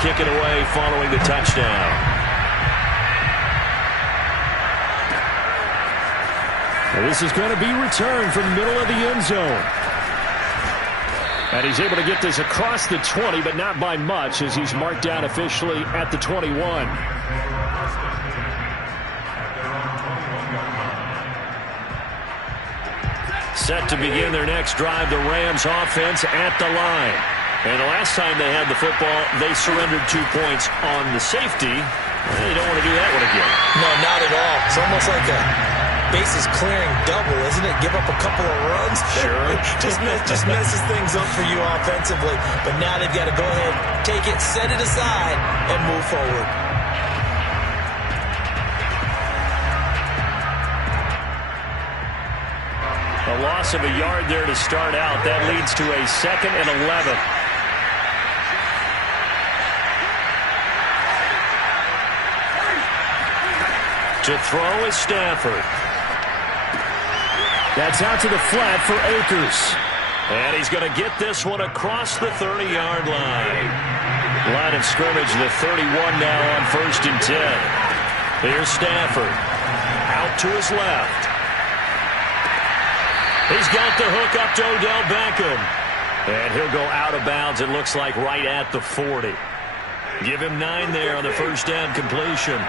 kick it away following the touchdown. And this is going to be returned from the middle of the end zone. And he's able to get this across the 20, but not by much, as he's marked down officially at the 21. Set to begin their next drive, the Rams offense at the line. And the last time they had the football, they surrendered 2 points on the safety. They don't want to do that one again. No, not at all. It's almost like a bases clearing double, isn't it? Give up a couple of runs. Sure. just messes things up for you offensively. But now they've got to go ahead, take it, set it aside, and move forward. A loss of a yard there to start out. That leads to a 2nd and 11. To throw is Stafford. That's out to the flat for Akers. And he's going to get this one across the 30-yard line. Line of scrimmage, the 31 now on 1st and 10. Here's Stafford. Out to his left. He's got the hook up to Odell Beckham. And he'll go out of bounds, it looks like, right at the 40. Give him 9 there on the first down completion.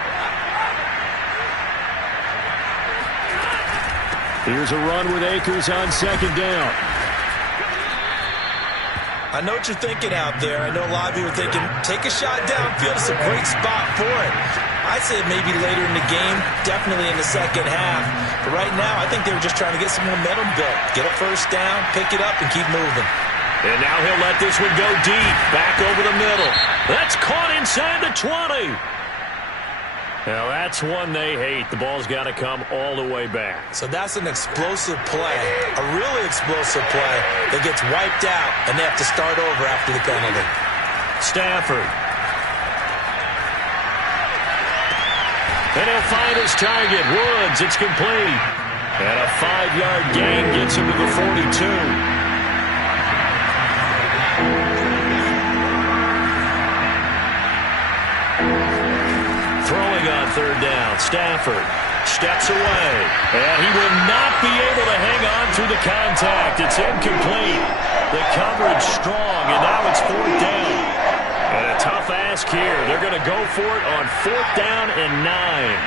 Here's a run with Akers on 2nd down. I know what you're thinking out there. I know a lot of you are thinking, take a shot downfield. It's a great spot for it. I'd say maybe later in the game, definitely in the second half. But right now, I think they were just trying to get some momentum built. Get a first down, pick it up, and keep moving. And now he'll let this one go deep, back over the middle. That's caught inside the 20. Now, that's one they hate. The ball's got to come all the way back. So that's an explosive play, a really explosive play that gets wiped out, and they have to start over after the penalty. Stafford. And he'll find his target. Woods, it's complete. And a 5-yard gain gets him to the 42. Throwing on 3rd down, Stafford steps away, and he will not be able to hang on through the contact. It's incomplete. The coverage strong, and now it's 4th down. And a tough ask here. They're going to go for it on 4th down and 9.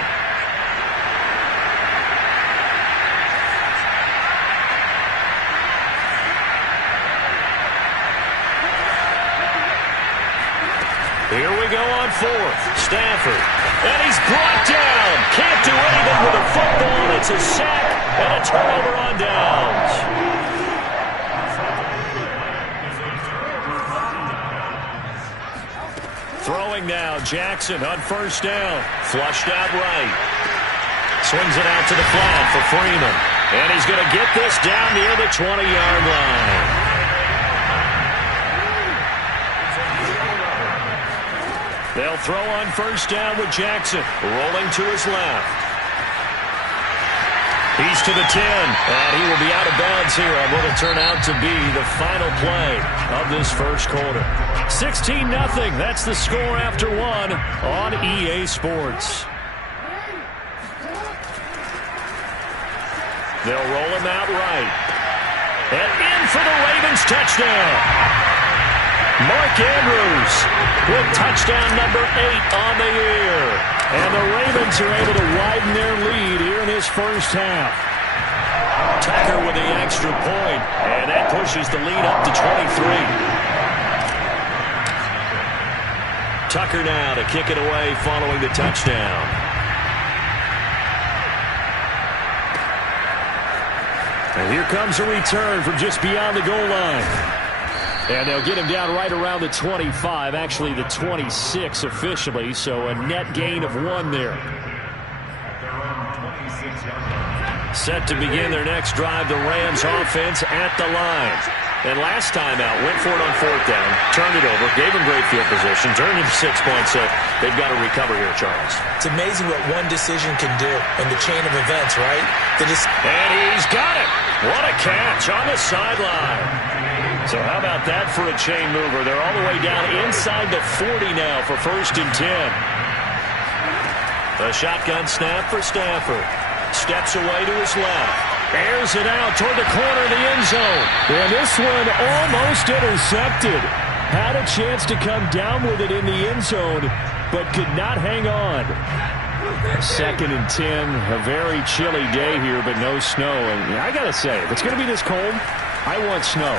Here we go on 4th. Stafford. And he's brought down. Can't do anything with a football. It's a sack and a turnover on downs. Throwing now. Jackson on 1st down. Flushed out right. Swings it out to the flat for Freeman. And he's going to get this down near the 20-yard line. They'll throw on 1st down with Jackson, rolling to his left. He's to the 10, and he will be out of bounds here on what will turn out to be the final play of this first quarter. 16-0, that's the score after 1 on EA Sports. They'll roll him out right. And in for the Ravens touchdown. Mark Andrews with touchdown number 8 on the year. And the Ravens are able to widen their lead here in this first half. Tucker with the extra point, and that pushes the lead up to 23. Tucker now to kick it away following the touchdown. And here comes a return from just beyond the goal line. And they'll get him down right around the 25, actually the 26 officially, so a net gain of 1 there. Set to begin their next drive, the Rams offense at the line. And last time out, went for it on 4th down, turned it over, gave them great field position, turned into 6 points, so they've got to recover here, Charles. It's amazing what one decision can do in the chain of events, right? And he's got it. What a catch on the sideline. So how about that for a chain mover? They're all the way down inside the 40 now for 1st and 10. A shotgun snap for Stafford. Steps away to his left. Airs it out toward the corner of the end zone. And this one almost intercepted. Had a chance to come down with it in the end zone, but could not hang on. 2nd and 10. A very chilly day here, but no snow. And I got to say, if it's going to be this cold, I want snow.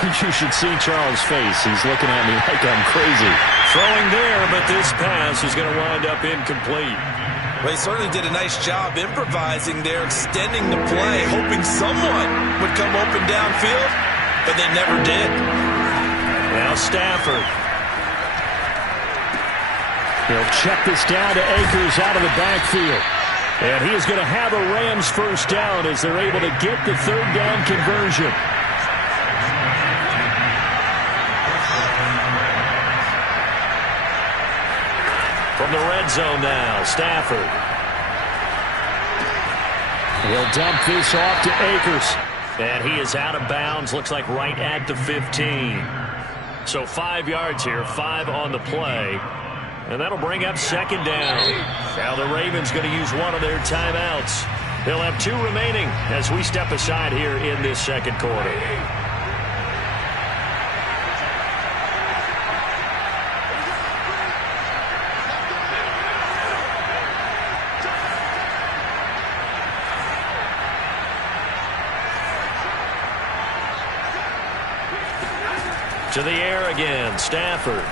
You should see Charles' face. He's looking at me like I'm crazy. Throwing there, but this pass is going to wind up incomplete. Well, he certainly did a nice job improvising there, extending the play, hoping someone would come open downfield, but they never did. Now Stafford. He'll check this down to Akers out of the backfield. And he is going to have a Rams first down as they're able to get the 3rd down conversion. From the red zone now, Stafford. He'll dump this off to Akers. And he is out of bounds, looks like right at the 15. So 5 yards here, 5 on the play. And that'll bring up 2nd down. Now the Ravens going to use one of their timeouts. They'll have 2 remaining as we step aside here in this 2nd quarter. To the air again, Stafford.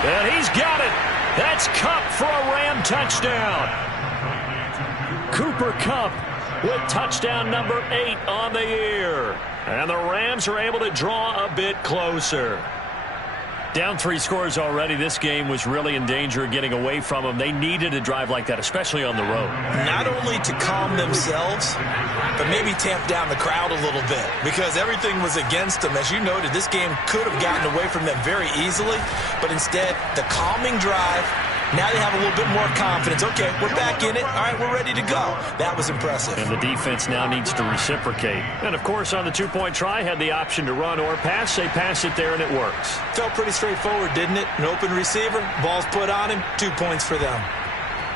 And he's got it. That's Kupp for a Ram touchdown. Cooper Kupp with touchdown number 8 on the year. And the Rams are able to draw a bit closer. Down 3 scores already. This game was really in danger of getting away from them. They needed a drive like that, especially on the road. Not only to calm themselves, but maybe tamp down the crowd a little bit, because everything was against them. As you noted, this game could have gotten away from them very easily, but instead, the calming drive, now they have a little bit more confidence. Okay, we're back in it. All right, we're ready to go. That was impressive. And the defense now needs to reciprocate. And, of course, on the 2-point try, had the option to run or pass. They pass it there, and it works. Felt pretty straightforward, didn't it? An open receiver, ball's put on him, 2 points for them.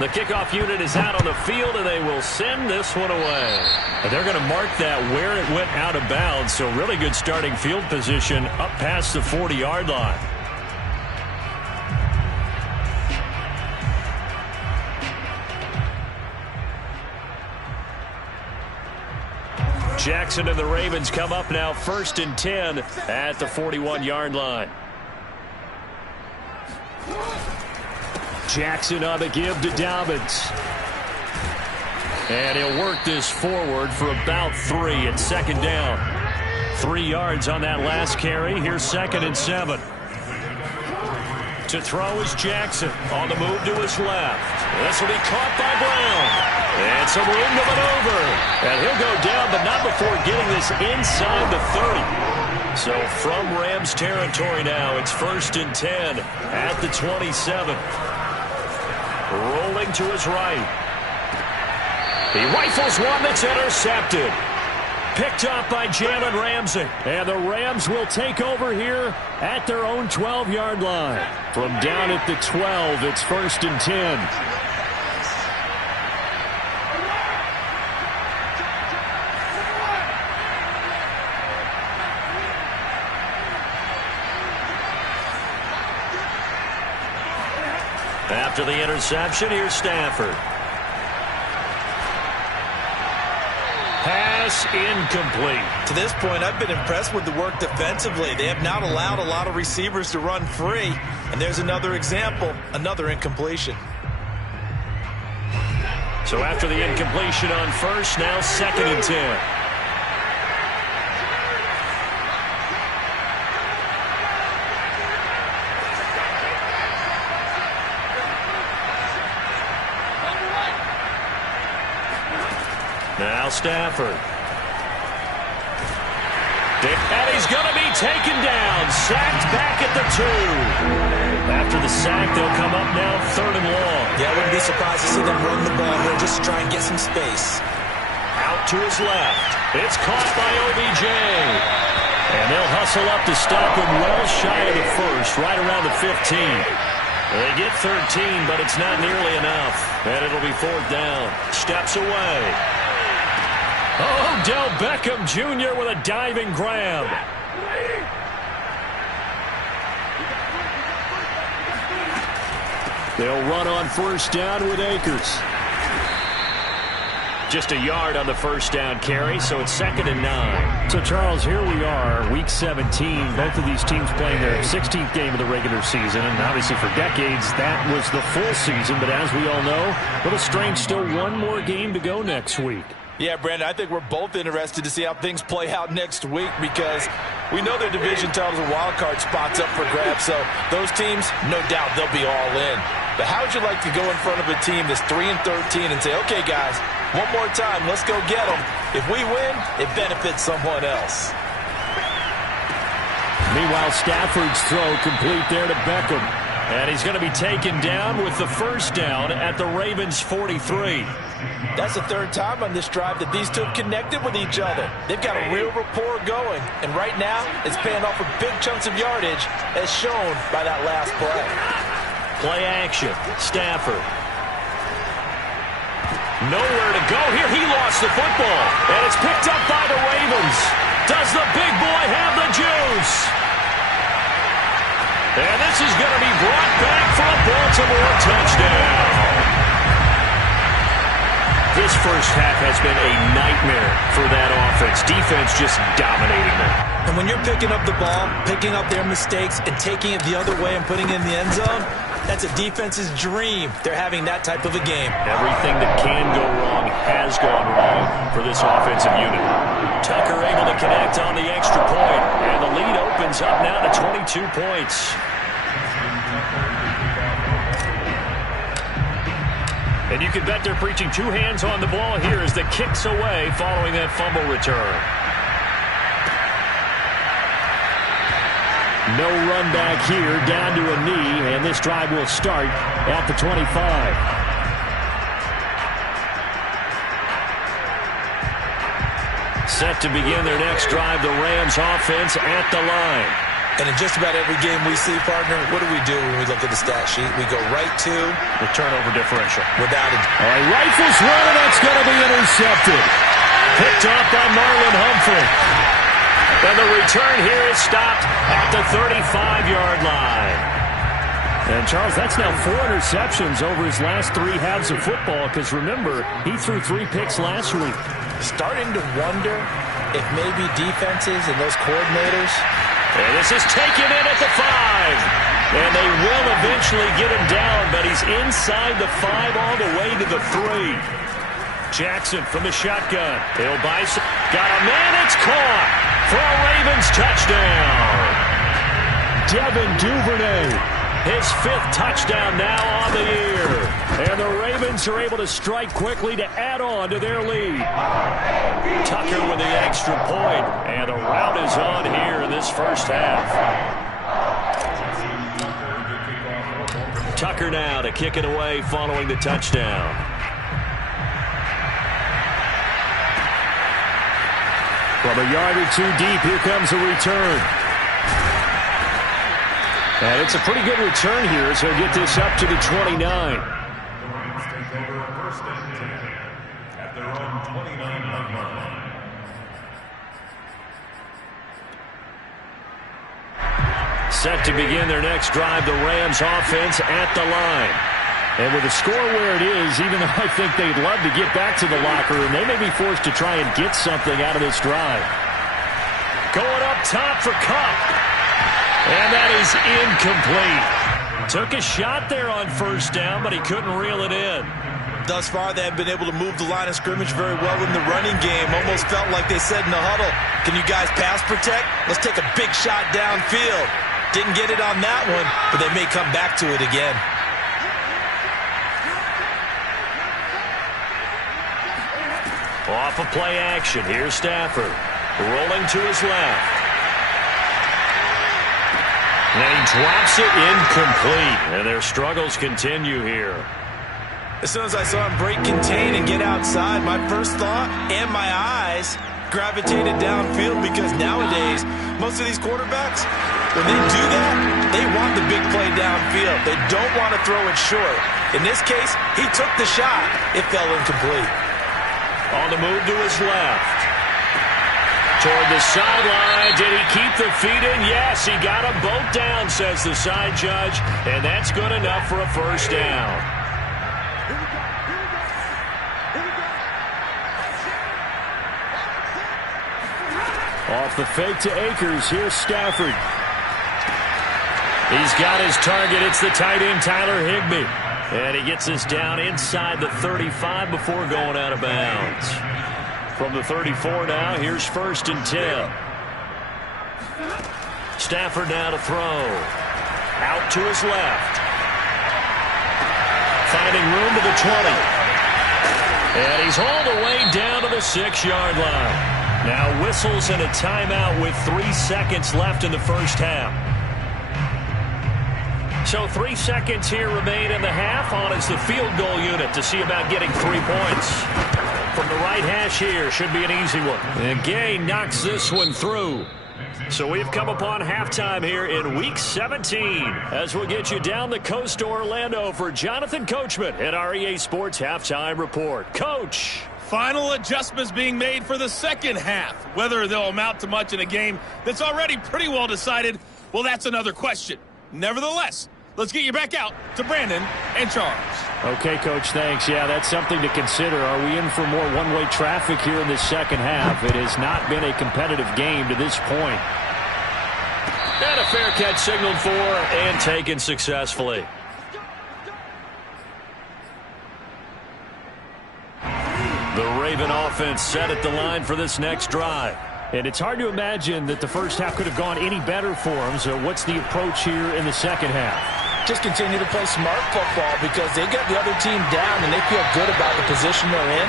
The kickoff unit is out on the field, and they will send this one away. And they're going to mark that where it went out of bounds, so really good starting field position up past the 40-yard line. Jackson and the Ravens come up now 1st and 10 at the 41-yard line. Jackson on the give to Dobbins. And he'll work this forward for about 3 at 2nd down. 3 yards on that last carry. Here's 2nd and 7. To throw is Jackson on the move to his left. This will be caught by Brown. And some room to maneuver. And he'll go down, but not before getting this inside the 30. So from Rams territory now, it's 1st and 10 at the 27. Rolling to his right. He rifles one that's intercepted. Picked up by Jalen Ramsey. And the Rams will take over here at their own 12-yard line. From down at the 12, it's 1st and 10. After the interception, here's Stafford. Pass incomplete. To this point, I've been impressed with the work defensively. They have not allowed a lot of receivers to run free. And there's another example, another incompletion. So after the incompletion on 1st, now 2nd and 10. Now Stafford. And he's going to be taken down. Sacked back at the 2. After the sack, they'll come up now 3rd and long. Yeah, I wouldn't be surprised to see them run the ball here just to try and get some space. Out to his left. It's caught by OBJ. And they'll hustle up to stop him well shy of the first, right around the 15. They get 13, but it's not nearly enough. And it'll be 4th down. Steps away. Odell Beckham Jr. with a diving grab. They'll run on 1st down with Akers. Just a yard on the 1st down carry, so it's 2nd and 9. So, Charles, here we are, Week 17. Both of these teams playing their 16th game of the regular season, and obviously for decades, that was the full season. But as we all know, a little strange, still one more game to go next week. Yeah, Brandon, I think we're both interested to see how things play out next week because we know their division titles and wild card spots up for grabs, so those teams, no doubt, they'll be all in. But how would you like to go in front of a team that's 3-13 and say, okay, guys, one more time, let's go get them. If we win, it benefits someone else. Meanwhile, Stafford's throw complete there to Beckham. And he's going to be taken down with the 1st down at the Ravens' 43. That's the 3rd time on this drive that these two have connected with each other. They've got a real rapport going. And right now, it's paying off with big chunks of yardage, as shown by that last play. Play action. Stafford. Nowhere to go here. He lost the football. And it's picked up by the Ravens. Does the big boy have the juice? And this is going to be brought back for a Baltimore touchdown. This first half has been a nightmare for that offense. Defense just dominating them. And when you're picking up the ball, picking up their mistakes, and taking it the other way and putting it in the end zone, that's a defense's dream. They're having that type of a game. Everything that can go wrong has gone wrong for this offensive unit. Tucker able to connect on the extra point, and the lead opens up now to 22 points. And you can bet they're preaching 2 hands on the ball here as the kick's away following that fumble return. No run back here, down to a knee, and this drive will start at the 25. Set to begin their next drive, the Rams offense at the line. And in just about every game we see, partner, what do when we look at the stat sheet? We go right to the turnover differential. Without it. All right, rifles run, and that's going to be intercepted. Picked off by Marlon Humphrey. And the return here is stopped at the 35-yard line. And, Charles, that's now 4 interceptions over his last 3 halves of football because, remember, he threw 3 picks last week. Starting to wonder if maybe defenses and those coordinators. And this is taken in at the 5. And they will eventually get him down, but he's inside the 5 all the way to the 3. Jackson from the shotgun. He'll buy some. Got a man. It's caught for a Ravens touchdown. Devin Duvernay. His 5th touchdown now on the year. And the Ravens are able to strike quickly to add on to their lead. Tucker with the extra point. And the rout is on here in this first half. Tucker now to kick it away following the touchdown. From a yard or 2 deep, here comes a return. And it's a pretty good return here as he'll get this up to the 29. Set to begin their next drive, the Rams offense at the line. And with the score where it is, even though I think they'd love to get back to the locker room, they may be forced to try and get something out of this drive. Going up top for Kupp. And that is incomplete. Took a shot there on 1st down, but he couldn't reel it in. Thus far, they have been able to move the line of scrimmage very well in the running game. Almost felt like they said in the huddle, can you guys pass protect? Let's take a big shot downfield. Didn't get it on that one, but they may come back to it again. Off of play action, here's Stafford. Rolling to his left. And he drops it incomplete. And their struggles continue here. As soon as I saw him break contain and get outside, my first thought and my eyes gravitated downfield, because nowadays, most of these quarterbacks, when they do that, they want the big play downfield. They don't want to throw it short. In this case, he took the shot. It fell incomplete. On the move to his left. Toward the sideline. Did he keep the feet in? Yes, he got them both down, says the side judge. And that's good enough for a first down. Off the fake to Akers. Here's Stafford. He's got his target. It's the tight end, Tyler Higbee. And he gets us down inside the 35 before going out of bounds. From the 34 now, here's 1st and 10. Stafford now to throw. Out to his left. Finding room to the 20. And he's hauled away down to the 6-yard line. Now whistles and a timeout with 3 seconds left in the first half. So 3 seconds here remain in the half. On is the field goal unit to see about getting 3 points. From the right hash here, should be an easy one. And Gay knocks this one through. So we've come upon halftime here in Week 17. As we'll get you down the coast to Orlando for Jonathan Coachman at our EA Sports Halftime Report. Coach. Final adjustments being made for the second half. Whether they'll amount to much in a game that's already pretty well decided, well, that's another question. Nevertheless, let's get you back out to Brandon and Charles. Okay, Coach, thanks. Yeah, that's something to consider. Are we in for more one-way traffic here in the second half? It has not been a competitive game to this point. And a fair catch signaled for and taken successfully. The Raven offense set at the line for this next drive. And it's hard to imagine that the first half could have gone any better for them. So what's the approach here in the second half? Just continue to play smart football, because they got the other team down and they feel good about the position they're in.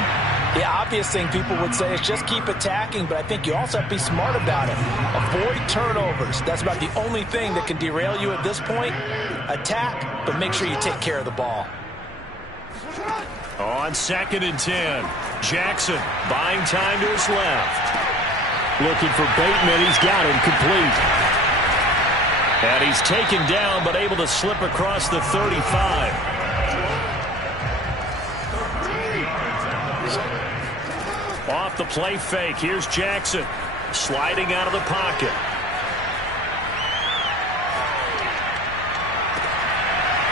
The obvious thing people would say is just keep attacking, but I think you also have to be smart about it. Avoid turnovers. That's about the only thing that can derail you at this point. Attack, but make sure you take care of the ball. On 2nd and 10, Jackson buying time to his left. Looking for Bateman. He's got him complete. And he's taken down, but able to slip across the 35. Off the play fake. Here's Jackson sliding out of the pocket.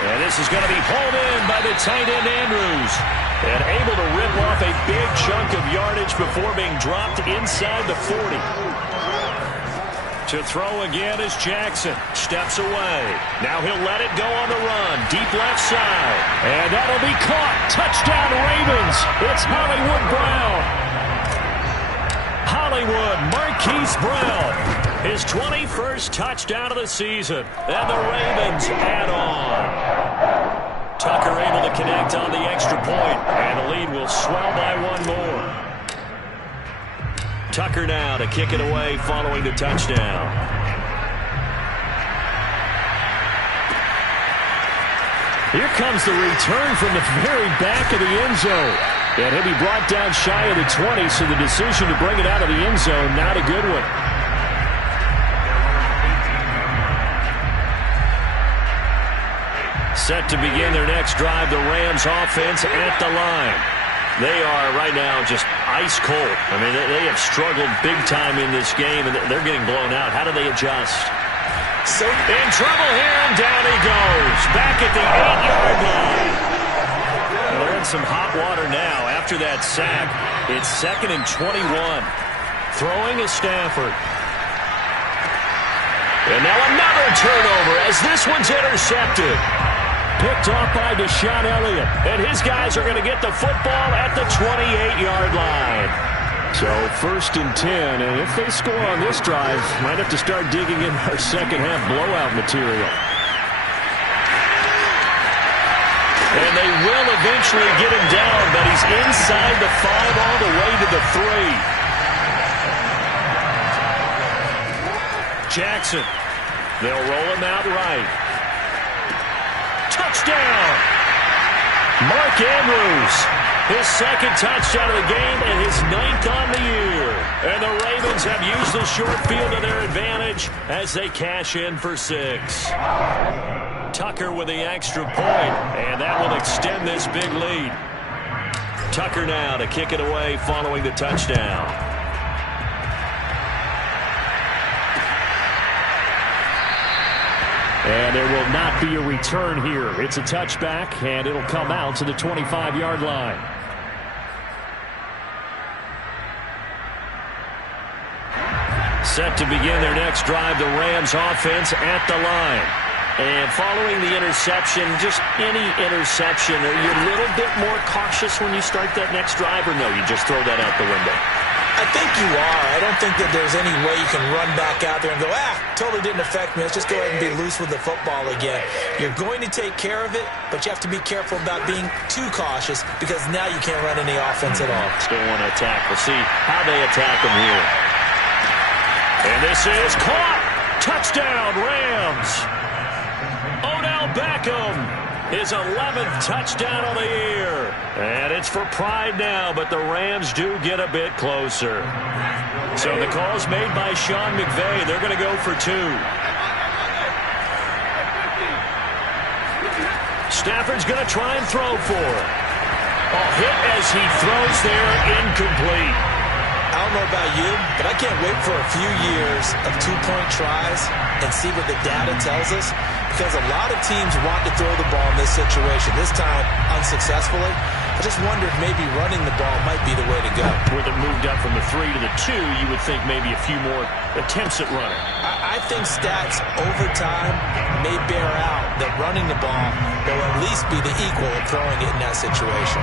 And this is going to be hauled in by the tight end, Andrews. And able to rip off a big chunk of yardage before being dropped inside the 40. To throw again is Jackson. Steps away. Now he'll let it go on the run. Deep left side. And that'll be caught. Touchdown Ravens. It's Hollywood Brown. Hollywood Marquise Brown. His 21st touchdown of the season. And the Ravens add on. Tucker able to connect on the extra point, and the lead will swell by 1 more. Tucker now to kick it away following the touchdown. Here comes the return from the very back of the end zone. And he'll be brought down shy of the 20, so the decision to bring it out of the end zone, not a good one. Set to begin their next drive, the Rams offense at the line. They are right now just ice cold. I mean, they have struggled big time in this game, and they're getting blown out. How do they adjust? So in trouble here, and down he goes. Back at the 8-yard line. Well, they're in some hot water now after that sack. It's 2nd and 21. Throwing is Stafford. And now another turnover as this one's intercepted. Picked off by Deshaun Elliott. And his guys are going to get the football at the 28-yard line. So 1st and 10, and if they score on this drive, might have to start digging in our second half blowout material. And they will eventually get him down, but he's inside the 5 all the way to the 3. Jackson. They'll roll him out right. Touchdown! Mark Andrews, his second touchdown of the game and his 9th on the year. And the Ravens have used the short field to their advantage as they cash in for 6. Tucker with the extra point, and that will extend this big lead. Tucker now to kick it away following the touchdown. And there will not be a return here. It's a touchback, and it'll come out to the 25-yard line. Set to begin their next drive, the Rams offense at the line. And following the interception, just any interception, are you a little bit more cautious when you start that next drive, or no, you just throw that out the window? I think you are. I don't think that there's any way you can run back out there and go, totally didn't affect me. Let's just go ahead and be loose with the football again. You're going to take care of it, but you have to be careful about being too cautious because now you can't run any offense at all. Still want to attack. We'll see how they attack them here. And this is caught. Touchdown, Rams. Odell Beckham, his 11th touchdown of the year. And it's for pride now, but the Rams do get a bit closer. So the call's made by Sean McVay. They're going to go for 2. Stafford's going to try and throw for it. Hit as he throws there, incomplete. I don't know about you, but I can't wait for a few years of 2-point tries and see what the data tells us, because a lot of teams want to throw the ball in this situation. This time, unsuccessfully. I just wonder if maybe running the ball might be the way to go. With it moved up from the 3 to the 2, you would think maybe a few more attempts at running. I think stats over time may bear out that running the ball will at least be the equal of throwing it in that situation.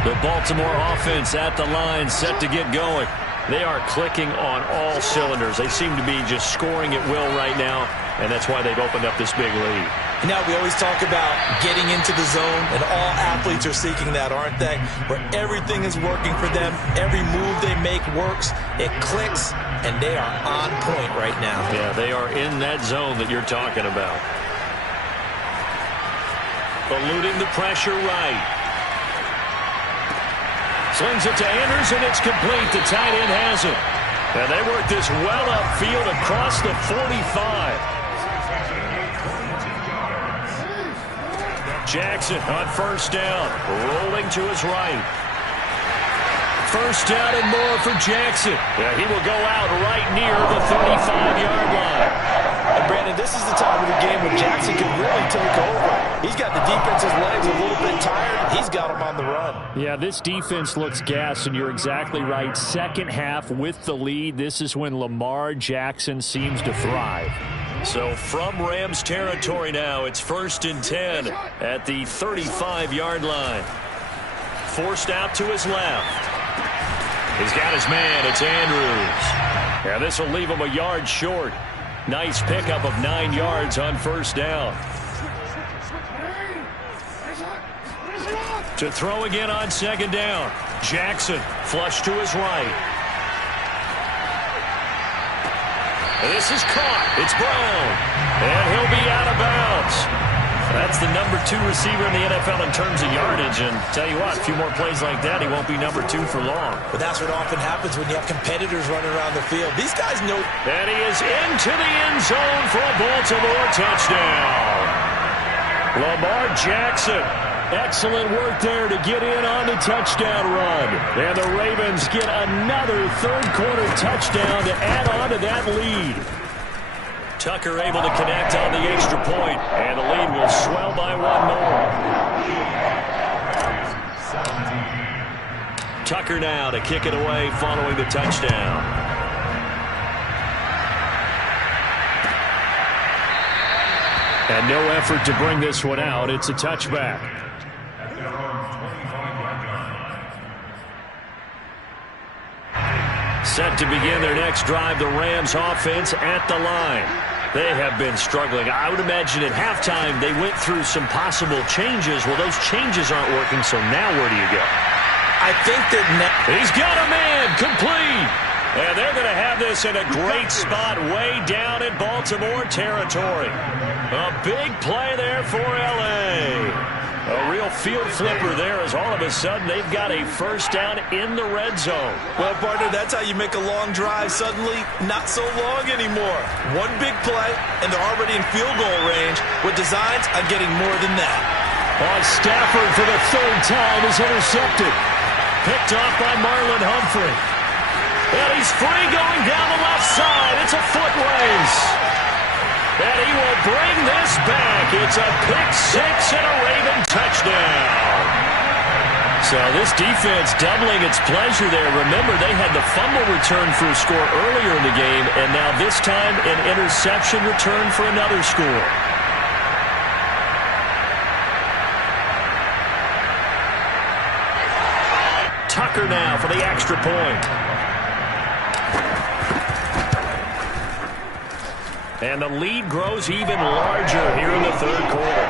The Baltimore offense at the line, set to get going. They are clicking on all cylinders. They seem to be just scoring at will right now, and that's why they've opened up this big lead. Now, we always talk about getting into the zone, and all athletes are seeking that, aren't they? Where everything is working for them, every move they make works, it clicks, and they are on point right now. Yeah, they are in that zone that you're talking about. Eluding the pressure right. Slings it to Andrews, and it's complete. The tight end has it. And they work this well upfield across the 45. Jackson on first down, rolling to his right. First down and more for Jackson. Yeah, he will go out right near the 35-yard line. And Brandon, this is the time of the game when Jackson can really take over. He's got the defense's legs a little bit tired. He's got them on the run. Yeah, this defense looks gassed, and you're exactly right. Second half with the lead, this is when Lamar Jackson seems to thrive. So from Rams territory now, it's 1st and 10 at the 35-yard line. Forced out to his left. He's got his man. It's Andrews. Yeah, this will leave him a yard short. Nice pickup of 9 yards on first down. To throw again on second down. Jackson flush to his right. This is caught. It's Brown. And he'll be out of bounds. That's the number 2 receiver in the NFL in terms of yardage. And tell you what, a few more plays like that, he won't be number 2 for long. But that's what often happens when you have competitors running around the field. These guys know. And he is into the end zone for a Baltimore touchdown. Lamar Jackson. Excellent work there to get in on the touchdown run. And the Ravens get another third-quarter touchdown to add on to that lead. Tucker able to connect on the extra point, and the lead will swell by 1 more. Tucker now to kick it away following the touchdown. And no effort to bring this one out. It's a touchback. Set to begin their next drive, the Rams offense at the line. They have been struggling. I would imagine at halftime they went through some possible changes. Well, those changes aren't working, so now where do you go? I think that he's got a man complete. And they're going to have this in a great spot way down in Baltimore territory. A big play there for L.A. A real field flipper there as all of a sudden they've got a first down in the red zone. Well, partner, that's how you make a long drive suddenly not so long anymore. One big play, and they're already in field goal range with designs on getting more than that. Stafford for the third time is intercepted. Picked off by Marlon Humphrey. And he's free going down the left side. It's a foot race. And he will bring this back. It's a pick six and a Raven touchdown. So this defense doubling its pleasure there. Remember, they had the fumble return for a score earlier in the game, and now this time an interception return for another score. Tucker now for the extra point. And the lead grows even larger here in the third quarter.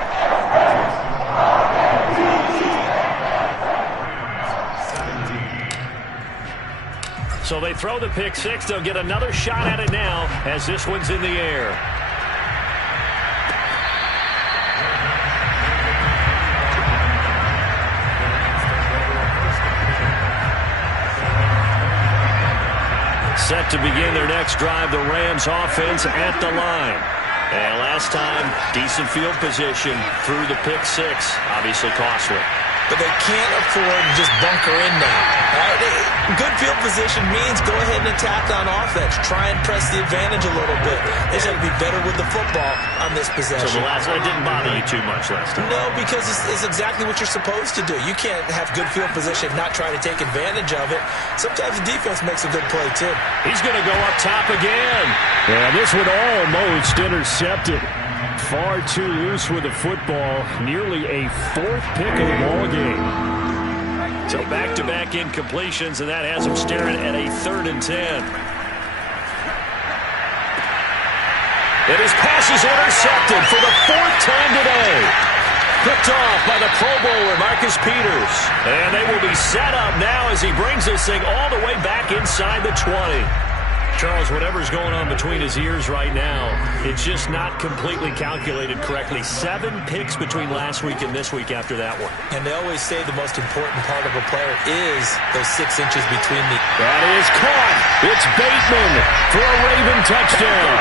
So they throw the pick six. They'll get another shot at it now as this one's in the air. Set to begin their next drive, the Rams offense at the line. And last time, decent field position through the pick six. Obviously costly. But they can't afford to just bunker in now. Good field position means go ahead and attack on offense. Try and press the advantage a little bit. They should be better with the football on this possession. So the last one didn't bother you too much last time? No, because it's exactly what you're supposed to do. You can't have good field position and not try to take advantage of it. Sometimes the defense makes a good play, too. He's going to go up top again. Yeah, this one almost intercepted. Far too loose with the football. Nearly a fourth pick of the ball game. So back-to-back incompletions, and that has him staring at a 3rd and 10. And his pass is intercepted for the 4th time today. Picked off by the Pro Bowler, Marcus Peters. And they will be set up now as he brings this thing all the way back inside the 20. Charles, whatever's going on between his ears right now, it's just not completely calculated correctly. 7 picks between last week and this week after that one. And they always say the most important part of a player is those 6 inches between the... That is caught. It's Bateman for a Raven touchdown.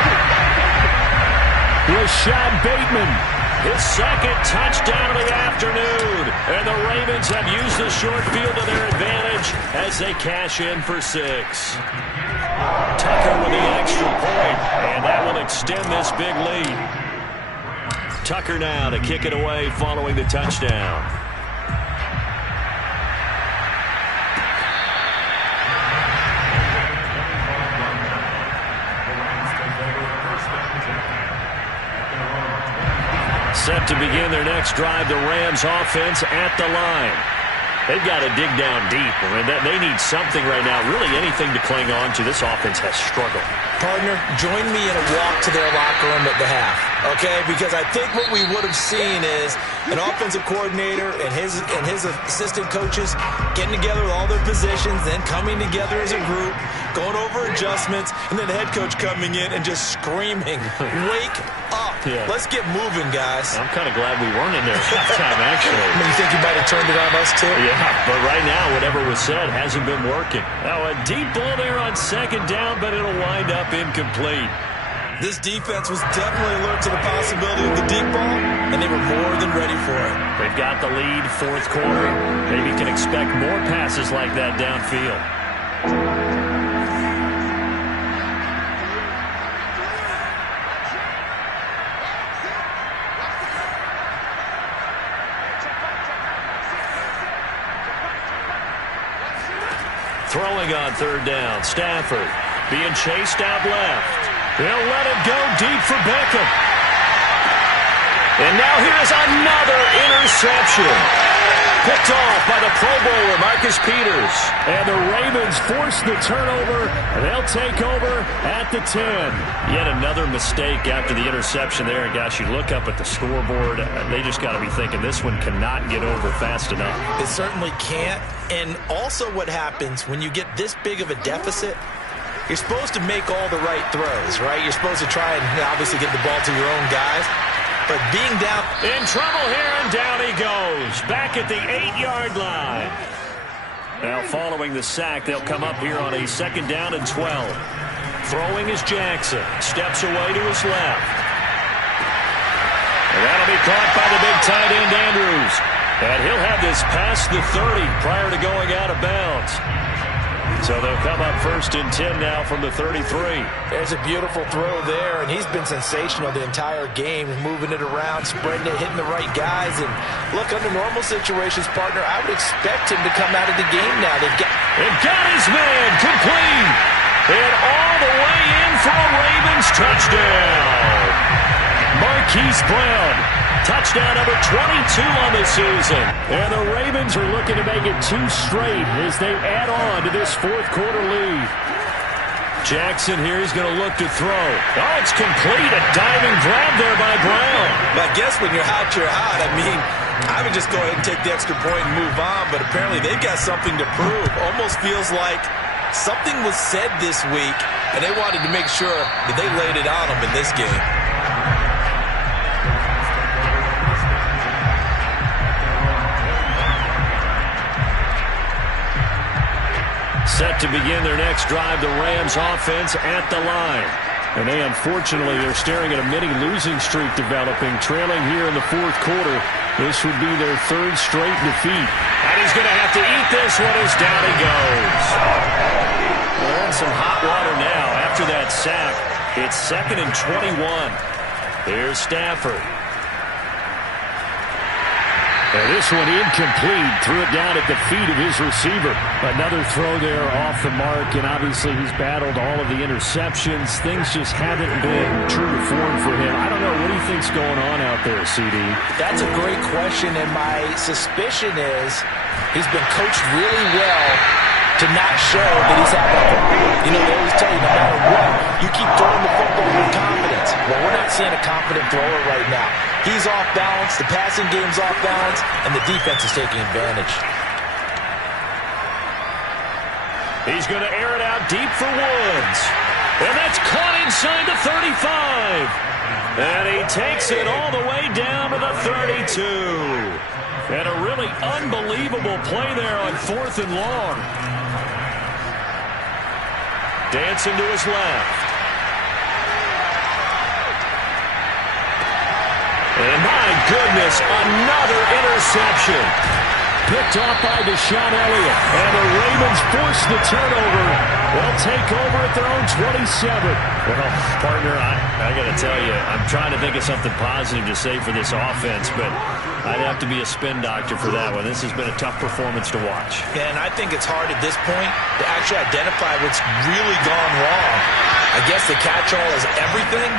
Rashad Bateman. His 2nd touchdown of the afternoon. And the Ravens have used the short field to their advantage as they cash in for 6. Tucker with the extra point, and that will extend this big lead. Tucker now to kick it away following the touchdown. Set to begin their next drive, the Rams offense at the line. They've got to dig down deep. I mean, they need something right now, really anything to cling on to. This offense has struggled. Partner, join me in a walk to their locker room at the half, okay? Because I think what we would have seen is an offensive coordinator and his assistant coaches getting together with all their positions, then coming together as a group, going over adjustments, and then the head coach coming in and just screaming, wake up. Yeah. Let's get moving, guys. I'm kind of glad we weren't in there at halftime, actually. I mean, you think you might have turned it on us, too? Yeah, but right now, whatever was said hasn't been working. Now, a deep ball there on 2nd down, but it'll wind up incomplete. This defense was definitely alert to the possibility of the deep ball, and they were more than ready for it. They've got the lead, 4th quarter. Maybe you can expect more passes like that downfield. Throwing on 3rd down, Stafford being chased out left. They'll let it go deep for Beckham. And now here's another interception. Picked off by the Pro Bowler, Marcus Peters. And the Ravens force the turnover, and they'll take over at the 10. Yet another mistake after the interception there. And gosh, you look up at the scoreboard, they just got to be thinking this one cannot get over fast enough. It certainly can't. And also what happens when you get this big of a deficit, you're supposed to make all the right throws, right? You're supposed to try and obviously get the ball to your own guys. but being down. In trouble here, and down he goes. Back at the 8-yard line. Now following the sack, they'll come up here on a 2nd down and 12. Throwing is Jackson. Steps away to his left. And that'll be caught by the big tight end, Andrews. And he'll have this past the 30 prior to going out of bounds. So they'll come up 1st and 10 now from the 33. There's a beautiful throw there, and he's been sensational the entire game, moving it around, spreading it, hitting the right guys. And look, under normal situations, partner, I would expect him to come out of the game now. And got his man complete. And all the way in for a Ravens touchdown. Marquise Brown. Touchdown number 22 on the season. And the Ravens are looking to make it 2 straight as they add on to this 4th quarter lead. Jackson here is going to look to throw. Oh, it's complete. A diving grab there by Brown. But I guess when you're hot, you're hot. I mean, I would just go ahead and take the extra point and move on. But apparently they've got something to prove. Almost feels like something was said this week, and they wanted to make sure that they laid it on them in this game. Set to begin their next drive, the Rams offense at the line. And they, unfortunately, are staring at a mini losing streak developing, trailing here in the 4th quarter. This would be their 3rd straight defeat. And he's going to have to eat this one as down he goes. They're in some hot water now. After that sack, it's 2nd and 21. Here's Stafford. And this one incomplete. Threw it down at the feet of his receiver. Another throw there off the mark, and obviously he's battled all of the interceptions. Things just haven't been true to form for him. I don't know. What do you think's going on out there, CD? That's a great question, and my suspicion is he's been coached really well to not show that he's had that problem. You know, they always tell you no matter what, you keep throwing the football with confidence. Well, we're not seeing a confident thrower right now. He's off balance, the passing game's off balance, and the defense is taking advantage. He's going to air it out deep for Woods. And that's caught inside the 35. And he takes it all the way down to the 32. And a really unbelievable play there on 4th and long. Dancing to his left. And my goodness, another interception. Picked off by Deshaun Elliott. And the Ravens force the turnover. They'll take over at their own 27. Well, partner, I got to tell you, I'm trying to think of something positive to say for this offense, but I'd have to be a spin doctor for that one. This has been a tough performance to watch. And I think it's hard at this point to actually identify what's really gone wrong. I guess the catch-all is everything.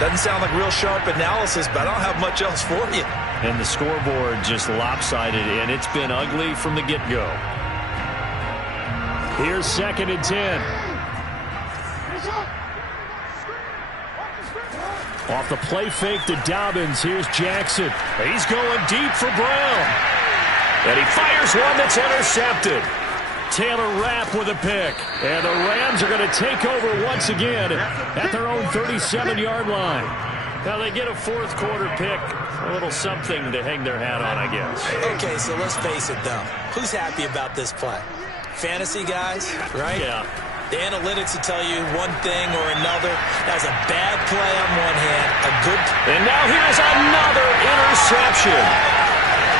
Doesn't sound like real sharp analysis, but I don't have much else for you. And the scoreboard just lopsided, and it's been ugly from the get-go. Here's 2nd and 10. Off the play fake to Dobbins. Here's Jackson. He's going deep for Brown. And he fires one that's intercepted. Taylor Rapp with a pick. And the Rams are going to take over once again at their own 37-yard line. Now they get a 4th quarter pick. A little something to hang their hat on, I guess. Okay, so let's face it, though. Who's happy about this play? Fantasy guys, right? Yeah. The analytics will tell you one thing or another. That's a bad play on one hand, a good... And now here's another interception.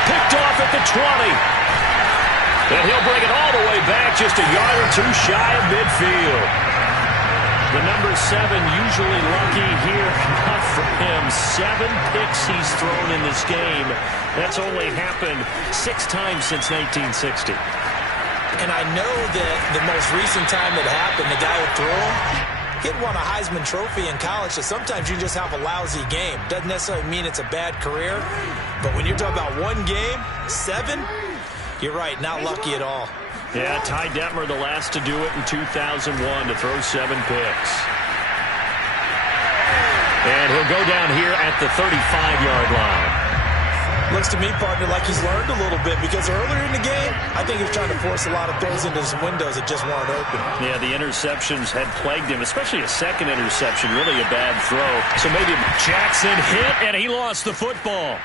Picked off at the 20. And he'll bring it all the way back just a yard or two shy of midfield. The number 7 usually lucky here. Not for him. 7 picks he's thrown in this game. That's only happened 6 times since 1960. And I know that the most recent time it happened, the guy who threw him, he had won a Heisman Trophy in college, so sometimes you just have a lousy game. Doesn't necessarily mean it's a bad career, but when you're talking about one game, 7, you're right, not lucky at all. Yeah, Ty Detmer the last to do it in 2001 to throw 7 picks. And he'll go down here at the 35-yard line. Looks to me, partner, like he's learned a little bit because earlier in the game, I think he was trying to force a lot of throws into some windows that just weren't open. Yeah, the interceptions had plagued him, especially a second interception, really a bad throw. So maybe Jackson hit, and he lost the football.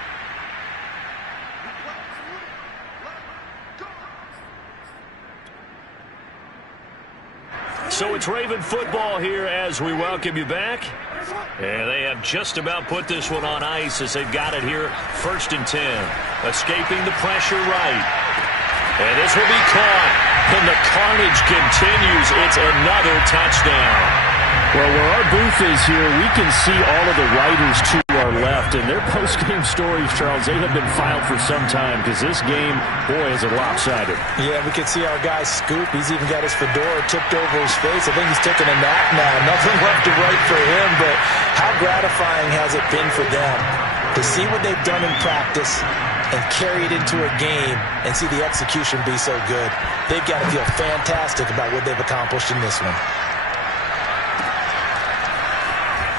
So it's Raven football here as we welcome you back. And they have just about put this one on ice as they've got it here. 1st and 10. Escaping the pressure right. And this will be caught. And the carnage continues. It's another touchdown. Well, where our booth is here, we can see all of the writers to our left. And their post-game stories, Charles, they have been filed for some time because this game, boy, is it lopsided. Yeah, we can see our guy Scoop. He's even got his fedora tipped over his face. I think he's taking a nap now. Nothing left to write for him, but how gratifying has it been for them to see what they've done in practice and carry it into a game and see the execution be so good. They've got to feel fantastic about what they've accomplished in this one.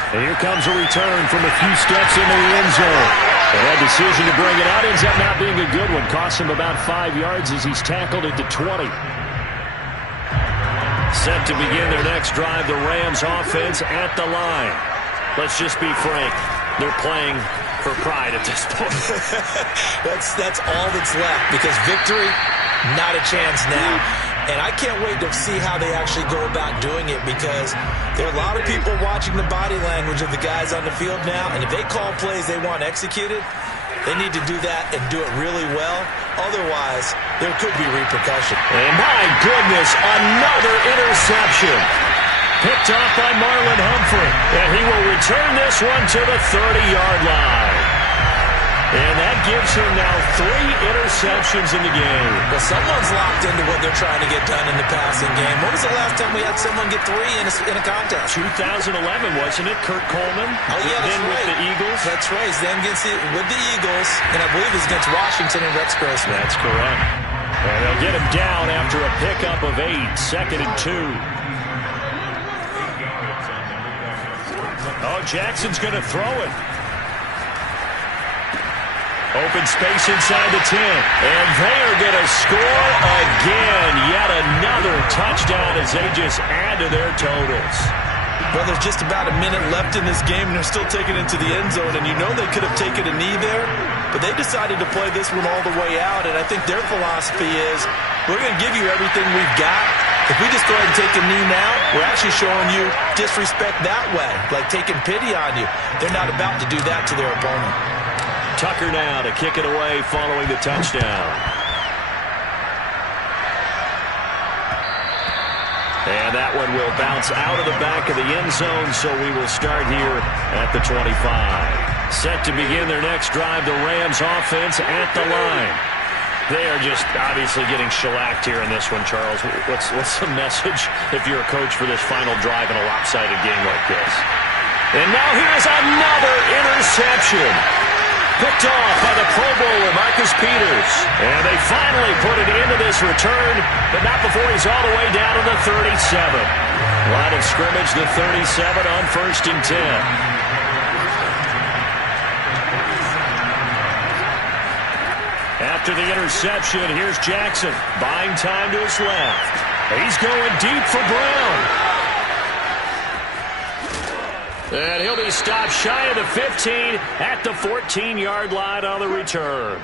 And here comes a return from a few steps into the end zone. And that decision to bring it out ends up not being a good one. Costs him about 5 yards as he's tackled at the 20. Set to begin their next drive, the Rams offense at the line. Let's just be frank. They're playing for pride at this point. That's all that's left because victory, not a chance now. And I can't wait to see how they actually go about doing it because there are a lot of people watching the body language of the guys on the field now. And if they call plays they want executed, they need to do that and do it really well. Otherwise, there could be repercussion. And my goodness, another interception. Picked off by Marlon Humphrey. And he will return this one to the 30-yard line. And that gives him now 3 interceptions in the game. Well, someone's locked into what they're trying to get done in the passing game. When was the last time we had someone get 3 in a contest? 2011, wasn't it? Kurt Coleman? Oh, yeah, that's then right. With the Eagles? That's right. Then with the Eagles, and I believe it's against Washington and Rex Grossman. That's correct. And they'll get him down after a pickup of 8, 2nd and 2. Oh, Jackson's going to throw it. Open space inside the 10. And they are going to score again. Yet another touchdown as they just add to their totals. Well, there's just about a minute left in this game, and they're still taking it into the end zone. And you know they could have taken a knee there, but they decided to play this one all the way out. And I think their philosophy is, we're going to give you everything we've got. If we just go ahead and take a knee now, we're actually showing you disrespect that way, like taking pity on you. They're not about to do that to their opponent. Tucker now to kick it away following the touchdown. And that one will bounce out of the back of the end zone, so we will start here at the 25. Set to begin their next drive, the Rams offense at the line. They are just obviously getting shellacked here in this one, Charles. What's the message if you're a coach for this final drive in a lopsided game like this? And now here's another interception. Picked off by the Pro Bowler, Marcus Peters. And they finally put it into this return, but not before he's all the way down to the 37. Line of scrimmage, the 37 on 1st and 10. After the interception, here's Jackson. Buying time to his left. He's going deep for Brown. And he'll be stopped shy of the 15 at the 14-yard line on the return.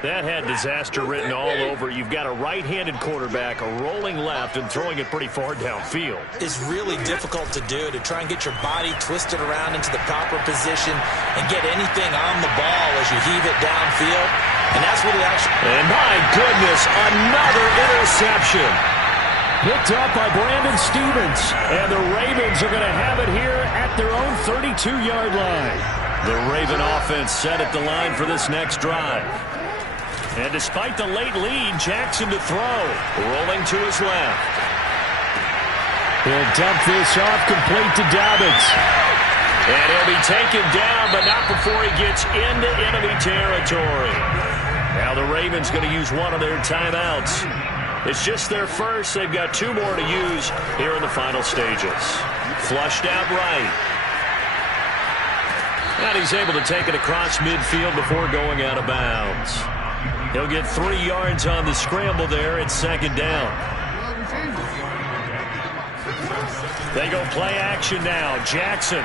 That had disaster written all over. You've got a right-handed quarterback, a rolling left, and throwing it pretty far downfield. It's really difficult to do, to try and get your body twisted around into the proper position and get anything on the ball as you heave it downfield. And that's what it actually... And my goodness, another interception. Picked up by Brandon Stevens. And the Ravens are going to have it here at their own 32-yard line. The Raven offense set at the line for this next drive. And despite the late lead, Jackson to throw. Rolling to his left. He'll dump this off complete to Dobbins. And he'll be taken down, but not before he gets into enemy territory. Now the Ravens going to use one of their timeouts. It's just their first. They've got 2 more to use here in the final stages. Flushed out right. And he's able to take it across midfield before going out of bounds. He'll get 3 yards on the scramble there at second down. They go play action now. Jackson.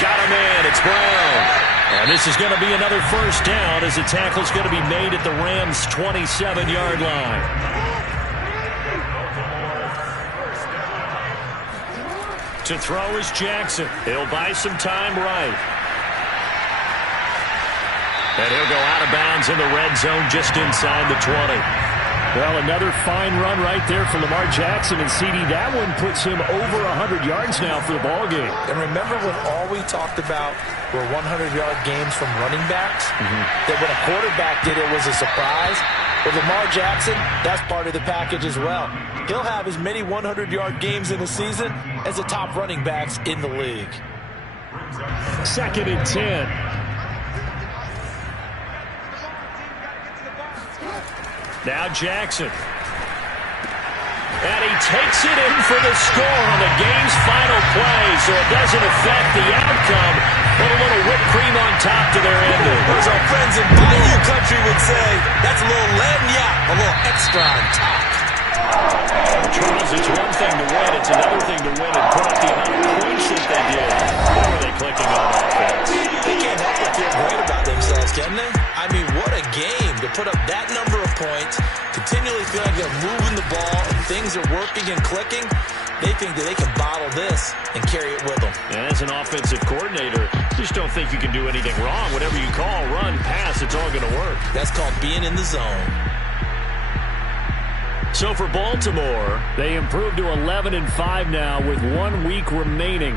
Got a man. It's Brown. And this is going to be another first down as the tackle's going to be made at the Rams' 27-yard line. To throw is Jackson. He'll buy some time right. And he'll go out of bounds in the red zone just inside the 20. Well, another fine run right there for Lamar Jackson, and CD, that one puts him over 100 yards now for the ball game. And remember when all we talked about were 100-yard games from running backs? That when a quarterback did it was a surprise? With Lamar Jackson, that's part of the package as well. He'll have as many 100-yard games in a season as the top running backs in the league. 2nd and 10. Now Jackson. And he takes it in for the score on the game's final play, so it doesn't affect the outcome. Put a little whipped cream on top to their ending. As our friends in Bayou country would say, that's a little lagniappe, a little extra on top. Charles, it's one thing to win. It's another thing to win and put up the amount of points that they did. How are they clicking on offense? They can't help but feel great about themselves, can they? I mean, what a game to put up that number of points, continually feel like they're moving the ball and things are working and clicking. They think that they can bottle this and carry it with them. And as an offensive coordinator, you just don't think you can do anything wrong. Whatever you call, run, pass, it's all going to work. That's called being in the zone. So for Baltimore, they improved to 11-5 now with 1 week remaining.